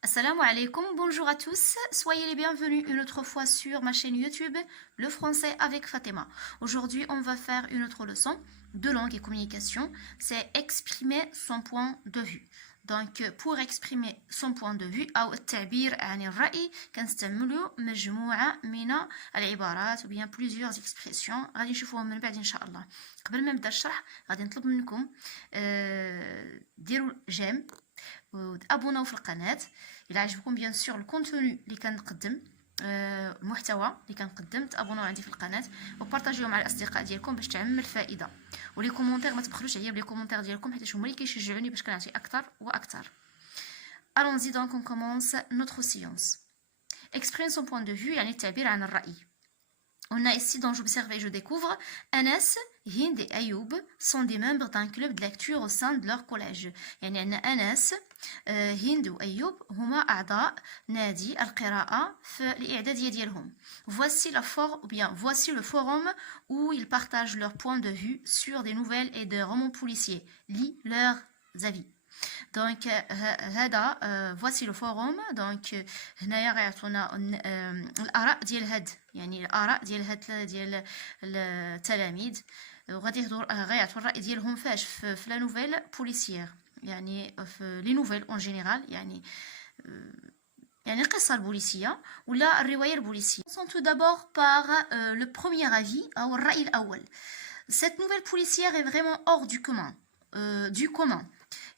Assalamu alaikum, bonjour à tous, soyez les bienvenus une autre fois sur ma chaîne YouTube, le français avec Fatima. Aujourd'hui, on va faire une autre leçon de langue et communication, c'est exprimer son point de vue. Donc, pour exprimer son point de vue أو التعبير عن الرأي كنستعملوا مجموعة من العبارات ou bien plusieurs expressions غادي نشوفوهم من بعد إن شاء الله. قبل ما نبدا الشرح غادي نطلب منكم ديروا جيم وتابوناو في القناه الى عجبكم بيان سور الكونتوني اللي كنقدم المحتوى اللي كنقدم تابوناو عندي في القناه وبارطاجيوه مع الاصدقاء ديالكم باش تعم الفائده ولي كومونتير ما تبخلوش عليا بلي كومونتير ديالكم حيت هما اللي كيشجعوني باش كنعطي اكثر واكثر. Allons-y donc, on commence notre séance. Exprimer son point de vue يعني التعبير عن الرأي. On a ici, donc j'observe et je découvre, Anas, Hind et Ayoub sont des membres d'un club de lecture au sein de leur collège. يعني أن أنس هند وأيوب هما أعضاء نادي القراءة في الإعدادية ديالهم. Voici le forum où ils partagent leur point de vue sur des nouvelles et des romans policiers. Lis leurs avis. دونك هذا voici le forum. دونك هنايا غيعطونا الاراء ديال هاد يعني الاراء ديال هاد ديال التلاميذ وغادي غيعطوا الراي ديالهم فاش في لا نوفيل بوليسيير يعني في لي نوفيل اون جينيرال يعني القصه البوليسيه ولا الروايه البوليسيه. tout d'abord par le premier avis او الراي الاول. Cette nouvelle policière est vraiment hors du commun.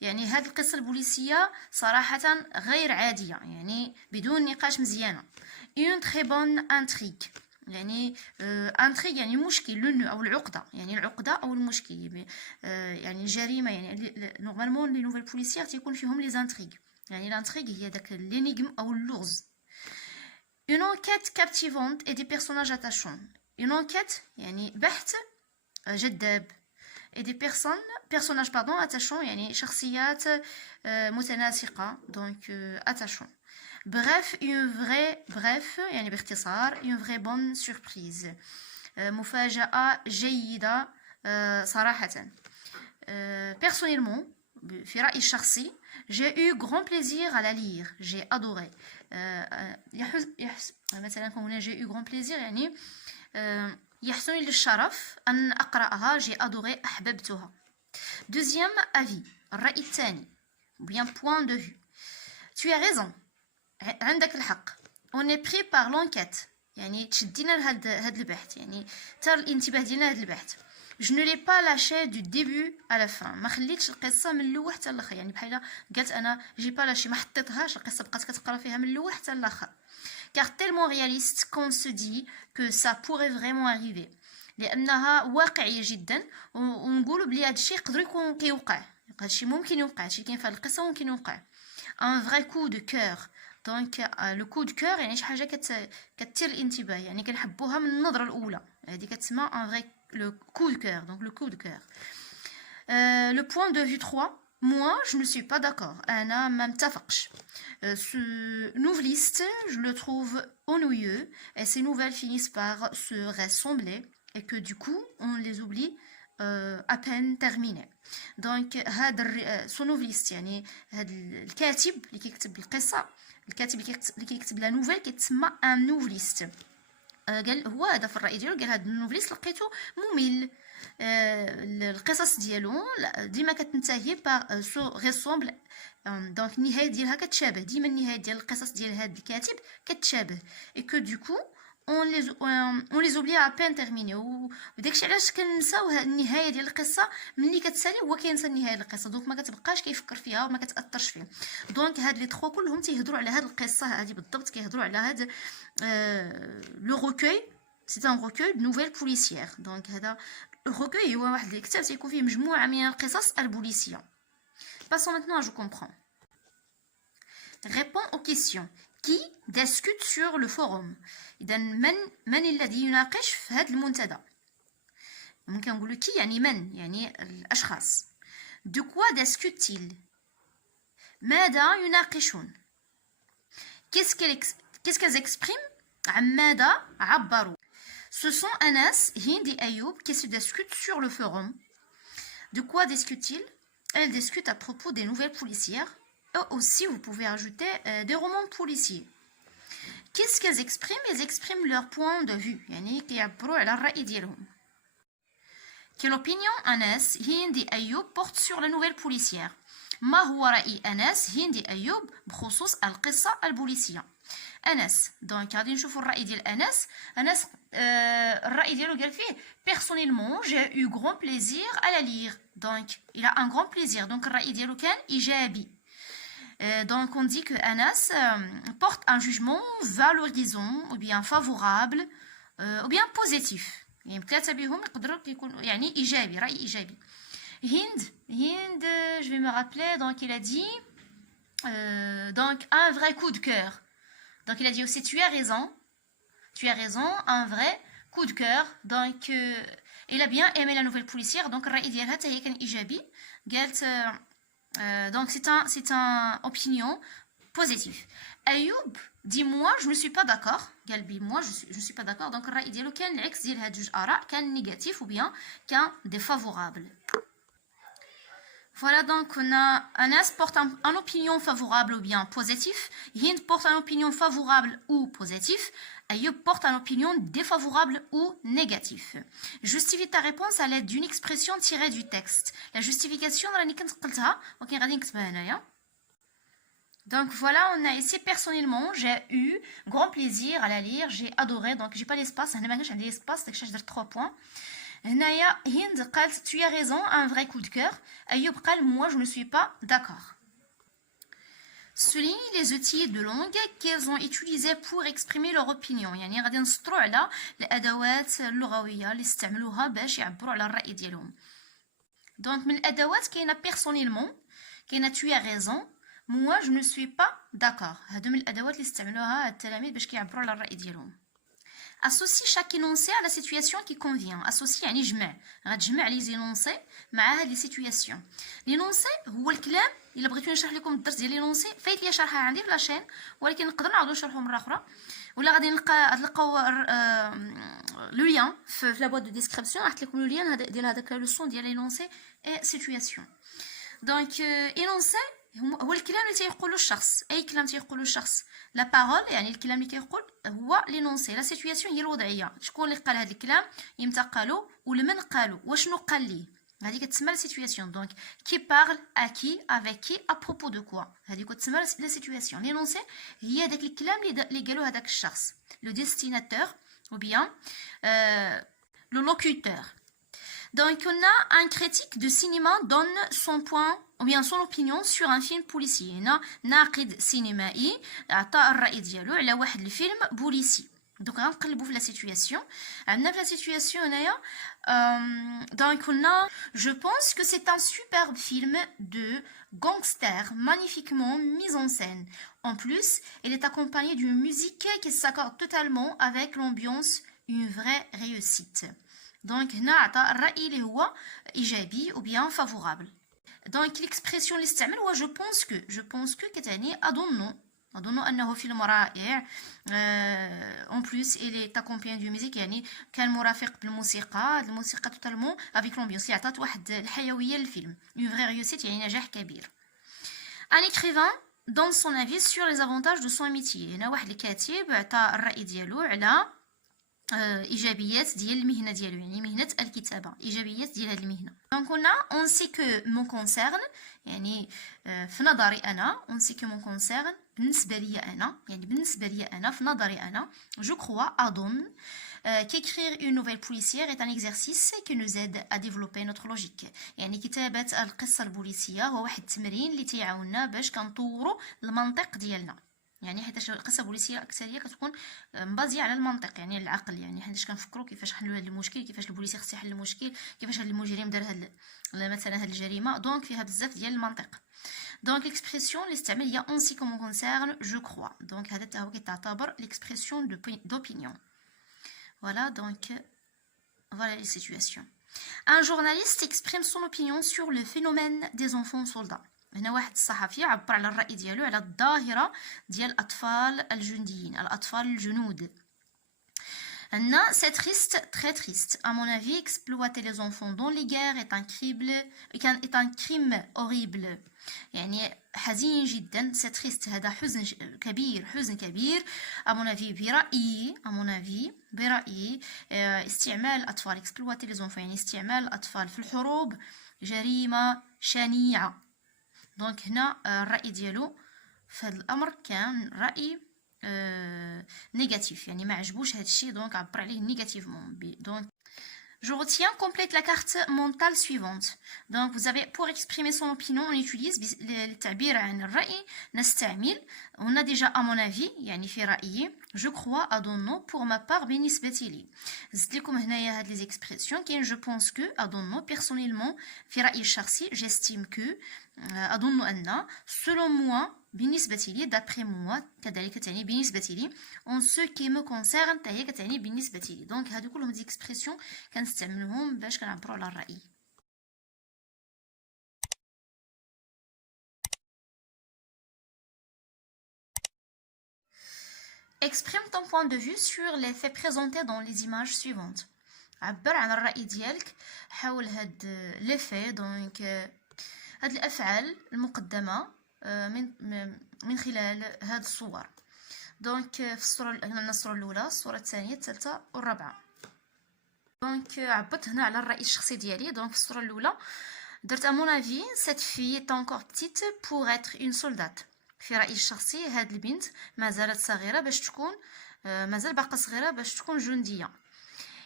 يعني هاد القصة البوليسية صراحة غير عادية يعني بدون نقاش مزيانة. Une très bonne intrigue يعني intrigue يعني مشكل لنو أو العقدة يعني العقدة أو المشكل يعني الجريمة يعني نورمالمون لي نوفيل بوليسيير تيكون فيهم لي زانتريغ يعني الانتريغ هي داك لينيغم أو اللغز. Une enquête captivante et des personnages attachants. Une enquête يعني بحث جذاب et des personnages attachants يعني شخصيات متناسقة donc attachants. Bref يعني باختصار une vraie bonne surprise مفاجأة جيدة صراحة. Personnellement في رأيي الشخصي j'ai eu grand plaisir à la lire, j'ai adoré. مثلا هنا j'ai eu grand plaisir يعني يحسن لي الشرف أن أقرأها جي أدوري أحببتها. Deuxième avis الرأي الثاني bien point de vue. Tu as raison عندك الحق. On est pris par l'enquête يعني تشدينا لهاد البحث يعني تر الانتباه ديالنا لهاد البحث. Je ne l'ai pas lâché du début à la fin ما خليتش القصة من الأول حتى الآخر يعني بحال قالت أنا جي با لاشي ما حطيتهاش القصة بقات كتقرا فيها من الأول حتى الآخر. Car tellement réaliste qu'on se dit que ça pourrait vraiment arriver. لأنها واقعية جدا ونقولوا بلي هادشي يقدر يكون كيوقع هادشي ممكن يوقع هادشي كاين في هاد القصة ممكن يوقع. Un vrai coup de cœur. Donc le coup de cœur يعني شي حاجة كتثير الانتباه يعني كنحبوها من النظرة الأولى هادي كتسمى un vrai le coup de cœur donc le coup de cœur. Le point de vue 3. Moi, je ne suis pas d'accord. أنا ما متفقش. Ce noveliste, je le trouve ennuyeux et ces nouvelles finissent par se ressembler et que du coup, on les oublie à peine terminées. Donc, هذا ce noveliste يعني هذا الكاتب اللي كيكتب القصة الكاتب اللي كيكتب لا نوفيل كيتسمى ان نوفليست. قال هو هذا في الرأي ديالو قال هذا النوفليست لقيته ممل القصص ديالو ديما كتنتهي باغ سو ريسومبل دونك النهايه ديالها كتشابه ديما النهايه ديال القصص ديال هذا الكاتب كتشابه اي كو دوكو اون لي اوبلي ا بين تيرميني وداكشي علاش كنساو النهايه ديال القصه ملي كتسالي هو كينسى النهايه ديال القصه دونك ما كتبقاش كيفكر فيها وما كتاثرش فيه. دونك هاد لي تخوا كلهم تيهضروا على هاد القصه هادي بالضبط كيهضروا على هاد لو روكوي سي ان روكوي دو نوفيل بوليسيير. دونك هذا الروكوي هو واحد الكتاب تيكون فيه مجموعه من القصص البوليسيه. Passons maintenant à je comprends. Réponds aux questions. Qui discute sur le forum. إذا من الذي يناقش في هذا المنتدى. ممكن نقول كي يعني من يعني الأشخاص. De quoi discutent-ils. ماذا يناقشون. Qu'est-ce qu'elles expriment. عن ماذا عبروا. Ce sont Anas, Hind et Ayoub qui se discutent sur le forum. De quoi discutent-ils. Elles discutent à propos des nouvelles policières. aussi, vous pouvez ajouter des romans policiers. Qu'est-ce qu'elles expriment? Elles expriment leur point de vue. يعني كيعبروا على الرأي ديالهم. Quelle opinion أنس هندي أيوب porte sur la nouvelle policière. ما هو رأي أنس هندي أيوب بخصوص القصة البوليسية. أنس دونك غادي نشوفوا الرأي ديال أنس الرأي ديالو قال فيه personnellement j'ai eu grand plaisir à la lire. Donc il a un grand plaisir. Donc الرأي ديالو كان إيجابي. Donc on dit que Anas porte un jugement valorisant ou bien favorable ou bien positif. يعني ثلاثة بهم يقدروا يكونوا يعني إيجابي رأي إيجابي. Hind, je vais me rappeler, donc il a dit donc un vrai coup de cœur. Donc il a dit aussi tu as raison, un vrai coup de cœur. Donc il a bien aimé la nouvelle policière. Donc الرأي ديالها حتى هي كان إيجابي. قالت donc c'est un opinion positive. Ayoub dit moi je ne suis pas d'accord. قال moi je suis pas d'accord. Donc الرأي ديالو كان العكس ديال هاد جوج آراء كان négatif ou bien كان défavorable. Voilà, donc on a Anas porte une opinion favorable ou bien positif. Hind porte une opinion favorable ou positif. Ayoub porte une opinion défavorable ou négatif. Justifie ta réponse à l'aide d'une expression tirée du texte. La justification, donc voilà, on a ici personnellement, j'ai eu grand plaisir à la lire, j'ai adoré, donc j'ai pas l'espace, j'ai l'espace, donc j'ai 3 points. هنايا هند قالت tu as raison, un vrai coup de cœur. أيوب قال moi je ne suis pas d'accord. Souligne les outils de langue qu'elles ont utilisés pour exprimer leur opinion. يعني غادي نسطروا على الأدوات اللغوية اللي استعملوها باش يعبروا على الرأي ديالهم. Donc من الأدوات كاينة personnellement, كاينة tu as raison, moi je ne suis pas d'accord. هادو من الأدوات اللي استعملوها التلاميذ باش كيعبروا على الرأي ديالهم. Associe chaque énoncé à la situation qui convient. Associe يعني جمع. غتجمع لي زينونسي مع هاد لي سيتوياسيون. لينونسي هو الكلام. الا بغيتو نشرح لكم الدرس ديال لينونسي فايت ليا شرحها عندي في لاشين ولكن نقدر نعاودو نشرحو مره اخرى ولا غادي نلقاو لو لين في لا بوات دو ديسكريبسيون راح لكم لو لين ديال هذاك لوسون ديال لينونسي اي سيتوياسيون. دونك اينونسي هو الكلام اللي تيقولو الشخص. اي كلام تيقولو الشخص لا بارول يعني الكلام اللي كيقول هو لينونسي. لا سيتوياسيون هي الوضعيه. شكون اللي قال هذا الكلام يمتى قالو ولمن قالو وشنو قال ليه. هذه كتسمى لا سيتوياسيون. دونك كي بارل ا كي افيك كي ا بروبو دو كوا. هذه كتسمى لا سيتوياسيون. لينونسي هي هذاك الكلام اللي قالو هذاك الشخص لو ديستيناتور ou bien le locuteur. Donc on a un critique de cinéma donne son point ou bien son opinion sur un film policier. هنا ناقد سينمائي عطى الرأي ديالو على واحد الفيلم بوليسي. دونك غنقلبوا في لا سيتوياسيون. عندنا في لا سيتوياسيون هنايا donc on a je pense que c'est un superbe film de gangster magnifiquement mis en scène. En plus, il est accompagné d'une musique qui s'accorde totalement avec l'ambiance, une vraie réussite. Donc هنا عطى الرأي اللي هو إيجابي ou bien favorable. Donc l'expression اللي استعمل هو je pense que كتعني أظن أنه فيلم رائع. en plus il est accompagné de musique يعني كان مرافق بالموسيقى. الموسيقى totalement avec l'ambiance عطات واحد الحيوية للفيلم. une vraie réussite يعني نجاح كبير. Un écrivain donne son avis sur les avantages de son métier. هنا واحد الكاتب عطى الرأي ديالو على ايجابيات ديال المهنه ديالو يعني مهنه الكتابه ايجابيات ديال هذه المهنه. دونك هنا اون سي كو مون كونسيرن يعني في نظري انا اون سي كو مون كونسيرن بالنسبه لي انا في نظري انا جو كروا اظن qu'écrire une nouvelle policière est un exercice qui nous aide à développer notre logique. يعني كتابه القصه البوليسيه هو واحد التمرين اللي تيعاوننا باش كنطوروا المنطق ديالنا. يعني حيت القصه البوليسيه اكثريه كتكون مبازيه على المنطق يعني العقل. يعني حيت كنفكروا كيفاش حلوا هذا المشكل كيفاش البوليسي خصو يحل المشكل كيفاش هذا المجرم دار هذا مثلا هذه الجريمه. دونك فيها بزاف ديال المنطق. دونك ليكسبرسيون اللي استعمل هي اون سي كومون كونسيرن جو كروا. دونك هذا حتى هو كيتعتبر ليكسبرسيون دوبينيون. فوالا دونك فوالا لي سيتوياسيون. Un journaliste exprime son opinion sur le phénomène des enfants soldats. هنا واحد الصحفي عبر على الرأي ديالو على الظاهرة ديال الأطفال الجنديين الأطفال الجنود. C'est triste, très triste. À mon avis, exploiter les enfants dans les guerres est un crime horrible. يعني حزين جدا. C'est triste. هذا حزن كبير، حزن كبير. À mon avis برأيي استعمال الأطفال exploiter les enfants يعني استعمال الأطفال في الحروب جريمة شنيعة. دونك هنا الرأي ديالو في هذا الأمر كان رأي négatif يعني ما عجبوش هذا الشيء دونك عبر عليه négativement. Donc je retiens, complète la carte mentale suivante. Donc vous avez, pour exprimer son opinion, on utilise التعبير عن الرأي نستعمل. On a déjà à mon avis يعني في رأيي, je crois, أظن, pour ma part بالنسبة لي. زدت لكم هنايا هاد les expressions كاين je pense que, أظن, personnellement في رأيي الشخصي, j'estime que, أظن أن, selon moi بالنسبة لي, d'après moi كذلك تعني بالنسبة لي, en ce qui me concerne هي كتعني بالنسبة لي. دونك هادو كلهم دي expressions كنستعملوهم باش كنعبروا على الرأي. Exprime ton point de vue sur les faits présentés dans les images suivantes. عبر عن الرأي ديالك حول هاد لي في. دونك هاد الأفعال المقدمة من خلال هاد الصور. دونك في الصورة هنا الصورة الأولى، الصورة الثانية، الثالثة والرابعة. دونك عبرت هنا على الرأي الشخصي ديالي. دونك في الصورة الأولى درت à mon avis cette fille est encore petite pour être une soldate. في رأيي الشخصي هاد البنت مازالت صغيرة باش تكون مازال باقا صغيرة باش تكون جندية.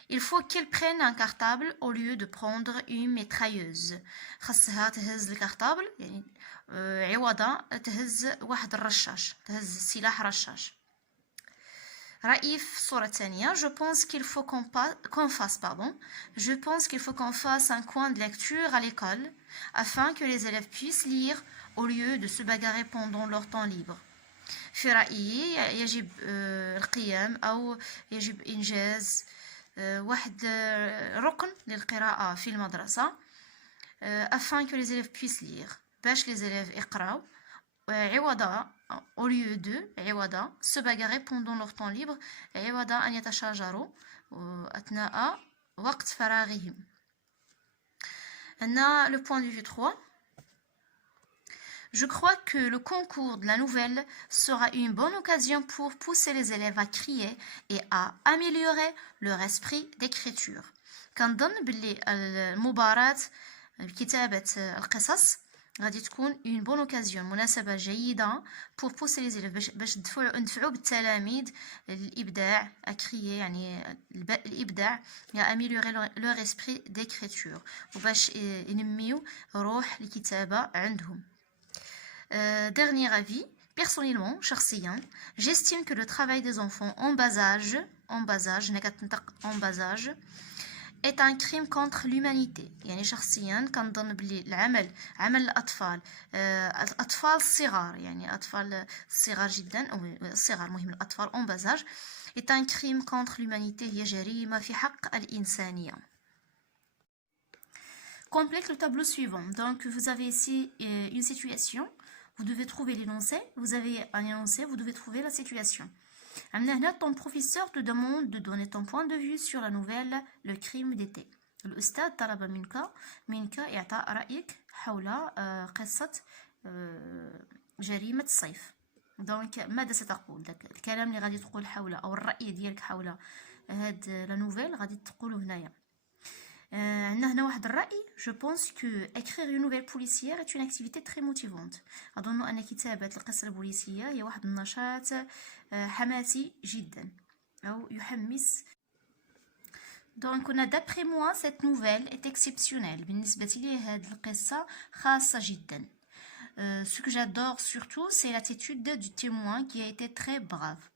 Il faut qu'elle prenne un cartable au lieu de prendre une mitrailleuse. خاصها تهز الكارطابل يعني عوضا تهز واحد الرشاش، تهز سلاح رشاش. رأيي في الصورة الثانية je pense qu'il faut qu'on fasse un coin de lecture à l'école afin que les élèves puissent lire au lieu de se bagarrer pendant leur temps libre. في رأيي يجب القيام أو يجب إنجاز واحد ركن للقراءة في المدرسة afin que les élèves puissent lire باش les élèves يقراو عوضا au lieu de عوضا se bagarrer pendant leur temps libre عوضا أن يتشاجروا أثناء وقت فراغهم. عندنا le point de vue 3. Je crois que le concours de la nouvelle sera une bonne occasion pour pousser les élèves à crier et à améliorer leur esprit d'écriture. كنظن باللي المباراة بكتابة القصص غادي تكون une bonne occasion مناسبة جيدة pour pousser les élèves باش ندفعوا بالتلاميذ الإبداع à crier يعني الإبداع à améliorer leur esprit d'écriture وباش ينميو روح الكتابة عندهم. Dernier avis, personnellement, شخصيا, j'estime que le travail des enfants en bas âge, est un crime contre l'humanité. يعني شخصيا كنظن بلي عمل الأطفال الصغار يعني أطفال صغار جدا أو الصغار مهم الأطفال en bas âge est un crime contre l'humanité هي جريمة في حق الإنسانية. Complète le tableau suivant. Donc vous avez ici une situation. Vous devez trouver l'énoncé. Vous avez un énoncé, vous devez trouver la situation. Ton professeur te demande de donner ton point de vue sur la nouvelle Le crime d'été. الأستاذ طلب منك إعطاء رأيك حول قصة جريمة الصيف. دونك ماذا ستقول؟ الكلام اللي غادي تقول حول أو الرأي ديالك حول هاد لا نوفيل غادي تقوله هنايا. عندنا هنا واحد الرأي je pense que écrire une nouvelle policière est une activité très motivante. أظن أن كتابة القصة البوليسية هي واحد النشاط حماسي جدا أو يحمس. Donc on a d'après moi cette nouvelle est exceptionnelle. بالنسبة لي هذه القصة خاصة جدا. Ce que j'adore surtout c'est l'attitude du témoin qui a été très brave.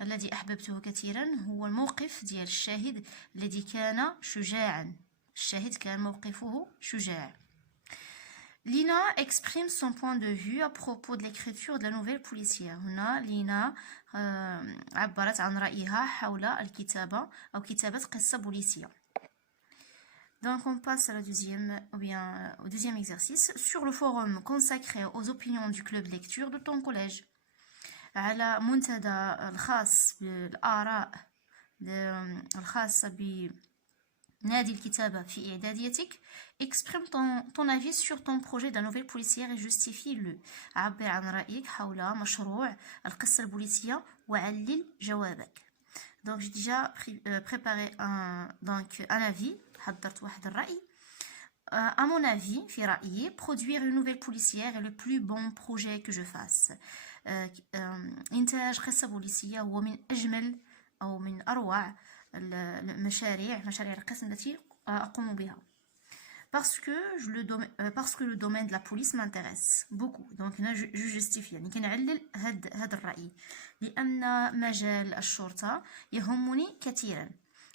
الذي أحببته كثيرا هو الموقف ديال الشاهد الذي كان شجاعا. الشاهد كان موقفه شجاع. Lina exprime son point de vue à propos de l'écriture de la nouvelle policière. هنا لينا عبرت عن رأيها حول الكتابة أو كتابة قصة بوليسية. Donc on passe à la au deuxième exercice. Sur le forum consacré aux opinions du club lecture de ton collège. على منتدى الخاص بالآراء الخاصة بنادي الكتابة في إعداديتك. exprime ton avis sur ton projet de nouvelle policière et justifie-le. عبر عن رأيك حول مشروع القصة البوليسية وعلل جوابك. Donc j'ai déjà préparé un avis. حضرت واحد الرأي. À mon avis, في رأيي, produire une nouvelle policière est le plus bon projet que je fasse. إنتاج قصة بوليسية هو من أجمل أو من أروع مشاريع القسم التي أقوم بها. Parce que le domaine de la police m'intéresse beaucoup. Donc هنا je justifie يعني كنعلل هاد الرأي. لأن مجال الشرطة يهمني كثيرا.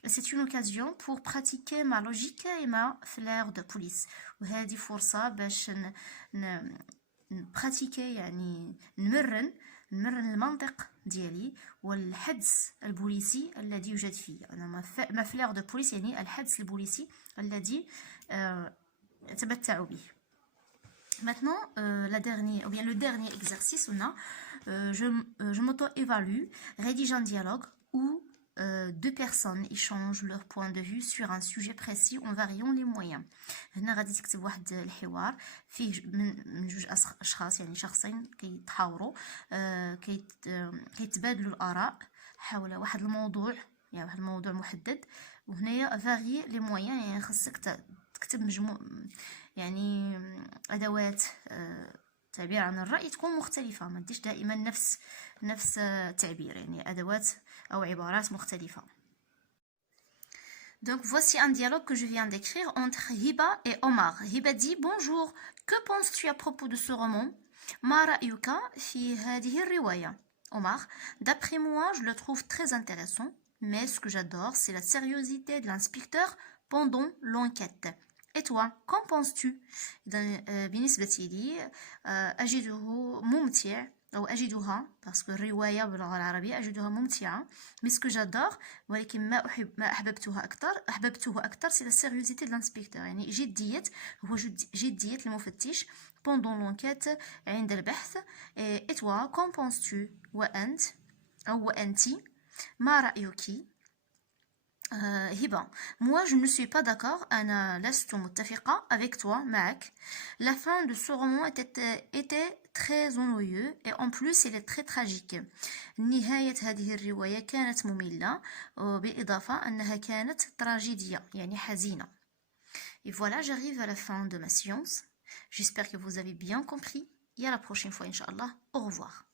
C'est une occasion pour pratiquer ma logique et ma flair de police. وهذه فرصة باش نبراتيكي يعني نمرن المنطق ديالي والحدس البوليسي الذي يوجد فيه. أنا ما فلير دو بوليس يعني الحدس البوليسي الذي أتمتع به. Maintenant, le dernier exercice, on a, je m'auto-évalue, rédige un dialogue où deux personnes échangent leur point de vue sur un sujet précis en variant les moyens. هنا غادي تكتب واحد الحوار فيه من جوج اشخاص يعني شخصين كيتحاوروا كيتبادلوا الاراء حول واحد الموضوع يعني واحد الموضوع محدد. وهنايا فاري لي مويان يعني خاصك تكتب مجموع يعني ادوات تعبير عن الرأي تكون مختلفة، ما تديش دائما نفس التعبير يعني أدوات أو عبارات مختلفة. Donc voici un dialogue que je viens d'écrire entre Hiba et Omar. Hiba dit: Bonjour, que penses-tu à propos de ce roman? ما رأيك في هذه الرواية? Omar: D'après moi, je le trouve très intéressant, mais ce que j'adore, c'est la sérieuxité de l'inspecteur pendant l'enquête. Et toi, qu'en penses-tu? بالنسبة لي أجده ممتع أو أجدها parce que الرواية باللغة العربية أجدها ممتعة. mais ce que j'adore ولكن ما أحببته أكثر c'est la sérieuxité de l'inspecteur يعني جدية المفتش pendant l'enquête عند البحث. et toi, qu'en penses-tu? وأنت أو وأنتِ ما رأيك؟ Hiba, moi je ne suis pas d'accord, أنا لست متفقة avec toi, معك. La fin de ce roman était très ennuyeux et en plus elle est très tragique. نهاية هذه الرواية كانت مملة وبالإضافة أنها كانت تراجيدية يعني حزينة. Et voilà, j'arrive à la fin de ma séance. J'espère que vous avez bien compris et à la prochaine fois, Inch'Allah. Au revoir.